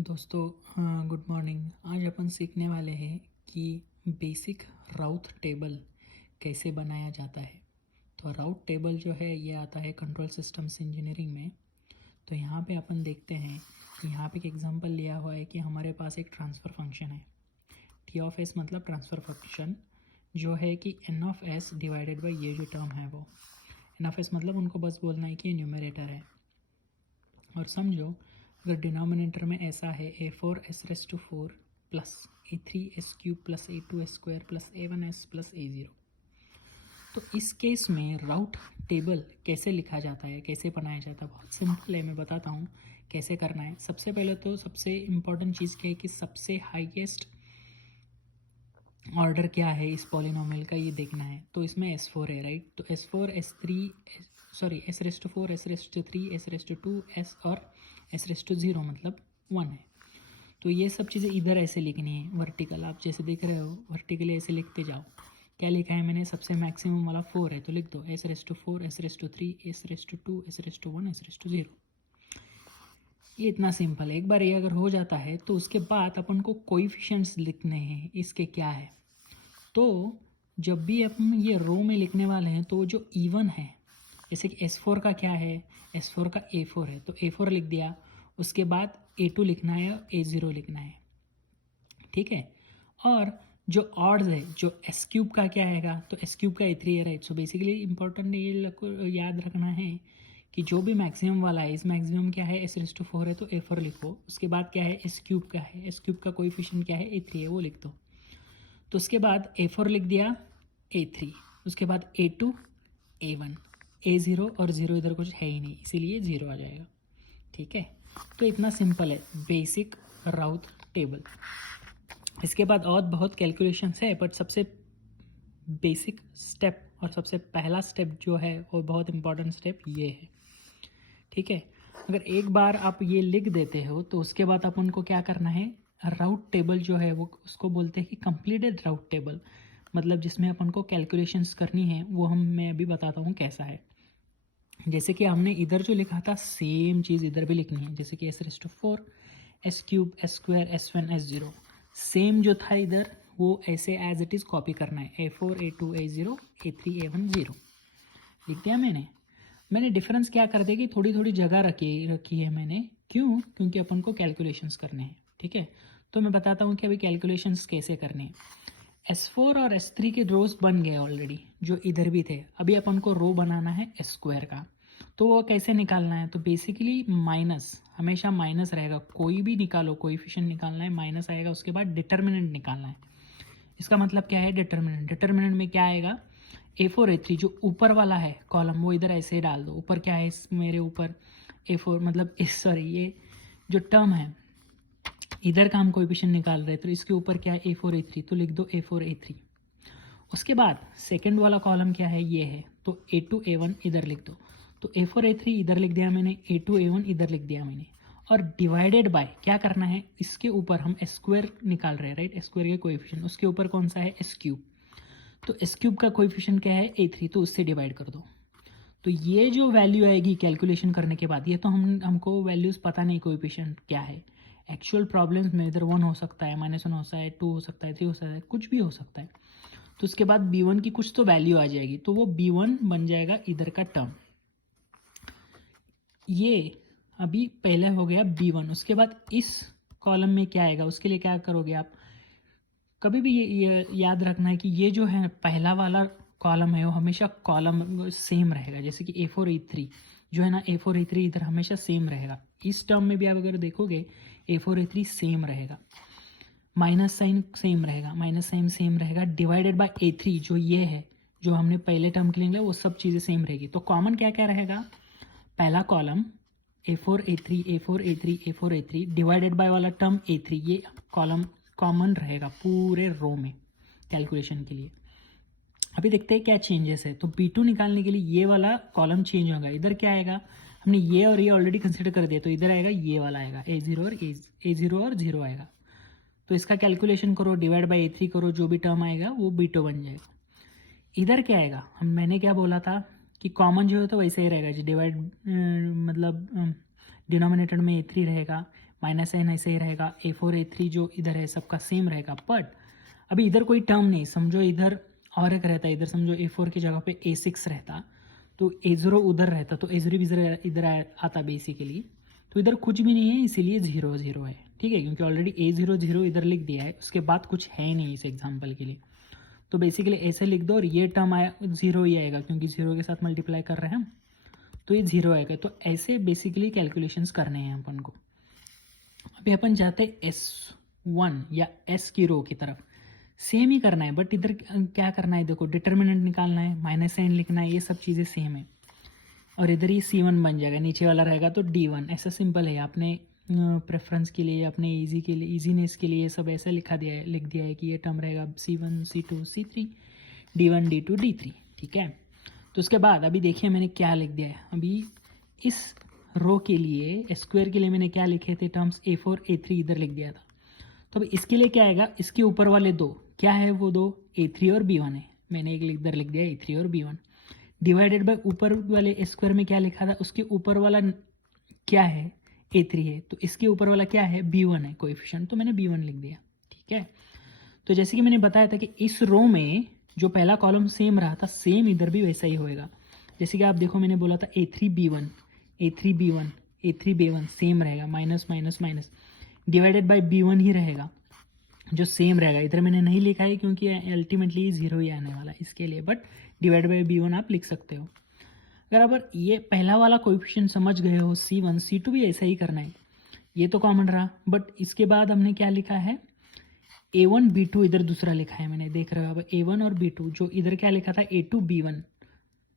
दोस्तों good morning. आज अपन सीखने वाले हैं कि बेसिक राउथ टेबल कैसे बनाया जाता है। तो राउथ टेबल जो है ये आता है कंट्रोल सिस्टम्स इंजीनियरिंग में। तो यहाँ पे अपन देखते हैं कि यहाँ पे एक एग्जांपल लिया हुआ है कि हमारे पास एक ट्रांसफ़र फंक्शन है। टी ऑफ एस मतलब ट्रांसफ़र फंक्शन जो है कि N of S divided by ये जो टर्म है वो एन ऑफ एस मतलब उनको बस बोलना है कि ये न्यूमरेटर है। और समझो अगर डिनोमिनेटर में ऐसा है a4s⁴ plus a3s³ plus a2s² plus a1s plus a0। तो इस केस में राउट टेबल कैसे लिखा जाता है, कैसे बनाया जाता है, बहुत सिंपल है। मैं बताता हूँ कैसे करना है। सबसे पहले तो सबसे इम्पॉर्टेंट चीज़ क्या है कि सबसे हाईएस्ट ऑर्डर क्या है इस पॉलिनोमियल का ये देखना है। तो इसमें s4 है, राइट। तो s4 s3 sorry s⁴ s⁴ s⁴ s और s⁴ मतलब 1 है। तो ये सब चीज़ें इधर ऐसे लिखनी है वर्टिकल। आप जैसे देख रहे हो वर्टिकली ऐसे लिखते जाओ। क्या लिखा है मैंने, सबसे मैक्सिमम वाला 4 है तो लिख दो s⁴ s⁴ s⁴ s⁴ s⁴ s⁴ ये इतना सिंपल है। एक बार ये अगर हो जाता है तो उसके बाद अपन को कोएफिशिएंट्स लिखने हैं इसके क्या है। तो जब भी अपन ये रो में लिखने वाले हैं तो जो इवन है, जैसे कि s4 का क्या है, s4 का a4 है तो a4 लिख दिया। उसके बाद a2 लिखना है और a0 लिखना है, ठीक है। और जो ऑड्स है, जो s³ का क्या आएगा, तो s³ का a3 है, राइट। सो बेसिकली इंपॉर्टेंट ये याद रखना है कि जो भी मैक्सिमम वाला है, इस मैक्सिमम क्या है s⁴ है तो a4 लिखो। उसके बाद क्या है s³ का है, s³ का कोएफिशिएंट क्या है a3 है वो लिख दो। तो उसके बाद a4 लिख दिया, a3, उसके बाद a2 a1 a0 और 0 इधर कुछ है ही नहीं इसीलिए 0 आ जाएगा, ठीक है। तो इतना सिंपल है बेसिक राउथ टेबल। इसके बाद और बहुत कैलकुलेशंस है बट सबसे बेसिक स्टेप और सबसे पहला स्टेप जो है वो बहुत इंपॉर्टेंट स्टेप ये है, ठीक है। अगर एक बार आप ये लिख देते हो तो उसके बाद अपन को क्या करना है, राउट टेबल जो है वो उसको बोलते हैं कि कंप्लीटेड राउट टेबल, मतलब जिसमें अपन को कैलकुलेशंस करनी है वो मैं अभी बताता हूँ कैसा है। जैसे कि हमने इधर जो लिखा था सेम चीज़ इधर भी लिखनी है, जैसे कि s⁴ s³ s² s1 s0 same जो था इधर वो ऐसे एज इट इज़ कॉपी करना है। a4 a2 a0 a3 a1 0 लिख दिया मैंने डिफरेंस क्या कर दिया कि थोड़ी थोड़ी जगह रखी है मैंने। क्यों? क्योंकि अपन को कैलकुलेशंस करने हैं, ठीक है। तो मैं बताता हूँ कि अभी कैलकुलेशंस कैसे करने हैं। s4 और s3 के रोज बन गए ऑलरेडी जो इधर भी थे। अभी अपन को रो बनाना है s² का। तो वो कैसे निकालना है, तो बेसिकली माइनस, हमेशा माइनस रहेगा। कोई भी निकालो, कोएफिशिएंट निकालना है माइनस आएगा। उसके बाद डिटर्मिनेंट निकालना है। इसका मतलब क्या है, डिटर्मिनेंट में क्या आएगा, a4 a3 जो ऊपर वाला है कॉलम वो इधर ऐसे डाल दो। ऊपर क्या है मेरे ऊपर a4 मतलब सॉरी ये जो टर्म है इधर का हम कोएफिशिएंट निकाल रहे हैं तो इसके ऊपर क्या है a4 a3 तो लिख दो a4 a3। उसके बाद सेकंड वाला कॉलम क्या है, ये है तो a2 a1 इधर लिख दो। तो a4 a3 इधर लिख दिया मैंने, a2 a1 इधर लिख दिया मैंने। और डिवाइडेड बाय क्या करना है, इसके ऊपर हम s² निकाल रहे हैं, राइट। s² के कोएफिशिएंट उसके ऊपर कौन सा है s³। तो s³ का कोएफिशिएंट क्या है a3 तो उससे डिवाइड कर दो। तो ये जो वैल्यू आएगी कैलकुलेशन करने के बाद, ये तो हमको वैल्यूज़ पता नहीं कोएफिशिएंट क्या है। एक्चुअल प्रॉब्लम्स में इधर 1 हो सकता है, -1 हो सकता है, 2 हो सकता है, 3 हो सकता है, कुछ भी हो सकता है। तो उसके बाद b1 की कुछ तो वैल्यू आ जाएगी तो वो b1 बन जाएगा इधर का टर्म। ये अभी पहले हो गया b1। उसके बाद इस कॉलम में क्या आएगा उसके लिए क्या करोगे आप, कभी भी ये याद रखना है कि ये जो है पहला वाला कॉलम है वो हमेशा कॉलम सेम रहेगा। जैसे कि a4 a3 जो है ना, a4 a3 इधर हमेशा सेम रहेगा। इस टर्म में भी आप अगर देखोगे a4 a3 सेम रहेगा, माइनस साइन सेम रहेगा, माइनस साइन सेम रहेगा, डिवाइडेड बाय a3 जो ये है जो हमने पहले टर्म के लिए लिया वो सब चीज़ें सेम रहेगी। तो कॉमन क्या क्या रहेगा, पहला column a4 a3 a4 a3 a4 a3 divided by वाला टर्म a3, ये कॉलम कॉमन रहेगा पूरे रो में कैलकुलेशन के लिए। अभी देखते हैं क्या चेंजेस है। तो b2 निकालने के लिए ये वाला कॉलम चेंज होगा। इधर क्या आएगा, हमने ये और ये ऑलरेडी कंसिडर कर दिया तो इधर आएगा ये वाला आएगा a0 और 0 आएगा। तो इसका कैलकुलेशन करो, डिवाइड बाई a3 करो, जो भी टर्म आएगा वो b2 बन जाएगा। इधर क्या आएगा, मैंने क्या बोला था कि कॉमन जो है तो वैसे ही रहेगा, जो डिवाइड मतलब डिनोमिनेटर में a3 रहेगा, -n ऐसे ही रहेगा, A4 A3 जो इधर है सबका सेम रहेगा। बट अभी इधर कोई टर्म नहीं, समझो इधर और एक रहता, इधर समझो A4 की जगह पे A6 रहता, तो A0 उधर रहता, तो A0 भी इधर आता बेसिकली। तो इधर कुछ भी नहीं है, इसीलिए 0 0 है, ठीक है, क्योंकि ऑलरेडी A0 0 इधर लिख दिया है, उसके बाद कुछ है नहीं इस एग्जाम्पल के लिए। तो बेसिकली ऐसे लिख दो और ये टर्म आया 0 ही आएगा, क्योंकि 0 के साथ मल्टीप्लाई कर रहे हैं हम, तो ये 0 आएगा। तो ऐसे बेसिकली कैलकुलेशंस करने हैं अपन को। अभी अपन जाते हैं S1 या S की रो की तरफ। सेम ही करना है, बट इधर क्या करना है, देखो डिटर्मिनेंट निकालना है, -n लिखना है, ये सब चीज़ें सेम है। और इधर ही C1 बन जाएगा, नीचे वाला रहेगा तो D1। ऐसा सिंपल है, आपने प्रेफरेंस के लिए, अपने ईजी के लिए, ईजीनेस के लिए सब ऐसा लिख दिया है कि ये टर्म रहेगा C1 C2 C3 D1 D2 D3, ठीक है। तो उसके बाद अभी देखिए मैंने क्या लिख दिया है। अभी इस रो के लिए स्क्वायर के लिए मैंने क्या लिखे थे टर्म्स, A4 A3 इधर लिख दिया था। तो अब इसके लिए क्या आएगा, इसके ऊपर वाले दो क्या है, वो दो A3 और B1 है, मैंने एक इधर लिख दिया A3 और B1 डिवाइडेड बाय ऊपर वाले स्क्वायर में क्या लिखा था, उसके ऊपर वाला क्या है A3 है, तो इसके ऊपर वाला क्या है B1 है कोएफिशिएंट, तो मैंने B1 लिख दिया, ठीक है। तो जैसे कि मैंने बताया था कि इस रो में जो पहला कॉलम सेम रहा था, सेम इधर भी वैसा ही होएगा। जैसे कि आप देखो मैंने बोला था A3 B1 A3 B1 A3 B1 same रहेगा, minus minus minus divided by B1 ही रहेगा जो सेम रहेगा। इधर मैंने नहीं लिखा है क्योंकि अल्टीमेटली 0 ही आने वाला है इसके लिए, बट डिवाइड बाय B1 आप लिख सकते हो। अगर आप ये पहला वाला कोएफिशिएंट समझ गए हो, C1 C2 भी ऐसा ही करना है, ये तो कॉमन रहा। बट इसके बाद हमने क्या लिखा है, A1 B2 इधर दूसरा लिखा है मैंने, देख रहे हो अब A1 और B2, जो इधर क्या लिखा था A2 B1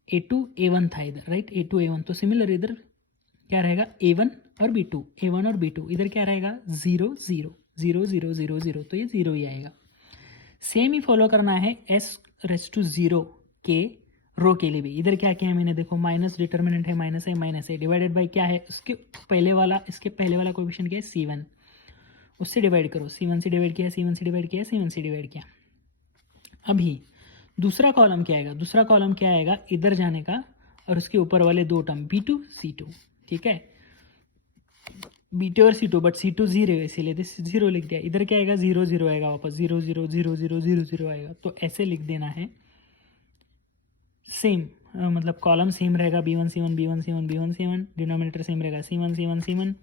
A2 A1 था इधर, राइट, A2 A1। तो सिमिलर इधर क्या रहेगा A1 और B2 A1 और B2, इधर क्या रहेगा 0 0 0 0 0 0, तो ये 0 ही आएगा। सेम ही फॉलो करना है S⁻0 के रो के लिए भी। इधर क्या किया है मैंने, देखो माइनस डिटर्मिनेंट है, माइनस है डिवाइडेड बाय क्या है, इसके पहले वाला कोएफिशिएंट क्या है C1, उससे डिवाइड करो, C1 से डिवाइड किया, C1 से डिवाइड किया, C1 से डिवाइड किया। अभी दूसरा कॉलम क्या आएगा, दूसरा कॉलम क्या आएगा, इधर जाने का और उसके ऊपर वाले दो टर्म B2 C2, ठीक है, B2 और C2, बट C2 0 है इसीलिए 0 लिख दिया। इधर क्या आएगा 0 0 आएगा, वापस 0 0 0 0 0 0 आएगा। तो ऐसे लिख देना है, सेम मतलब कॉलम सेम रहेगा B1 C1 B1 C1 B1 C1, denominator same रहेगा C1 C1 C1,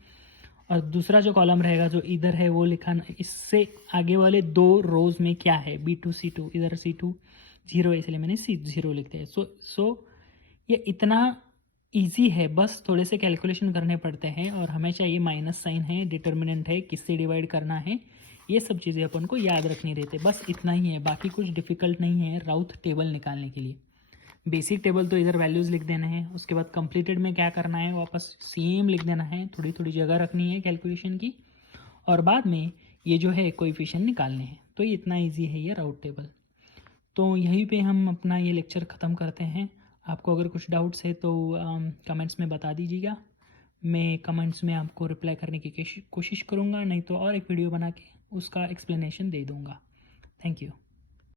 और दूसरा जो कॉलम रहेगा जो इधर है वो लिखा, इससे आगे वाले दो रोज में क्या है B2 C2, इधर C2 0 है इसलिए मैंने C0 लिख दिया। सो ये इतना इजी है, बस थोड़े से कैलकुलेशन करने पड़ते हैं, और हमेशा ये माइनस साइन है, डिटर्मिनेंट है, किससे डिवाइड करना है, ये सब चीज़ें अपन को याद रखनी रहती है। बस इतना ही है, बाकी कुछ डिफिकल्ट नहीं है राउथ टेबल निकालने के लिए। बेसिक टेबल तो इधर वैल्यूज़ लिख देना है, उसके बाद कंप्लीटेड में क्या करना है वापस सेम लिख देना है, थोड़ी थोड़ी जगह रखनी है कैलकुलेशन की, और बाद में ये जो है कोएफिशिएंट निकालने हैं। तो ये इतना ईजी है ये राउथ टेबल। तो यहीं पे हम अपना ये लेक्चर ख़त्म करते हैं। आपको अगर कुछ डाउट्स है तो कमेंट्स में बता दीजिएगा, मैं कमेंट्स में आपको रिप्लाई करने की कोशिश करूँगा, नहीं तो और एक वीडियो बना के उसका एक्सप्लेनेशन दे दूँगा। Thank you.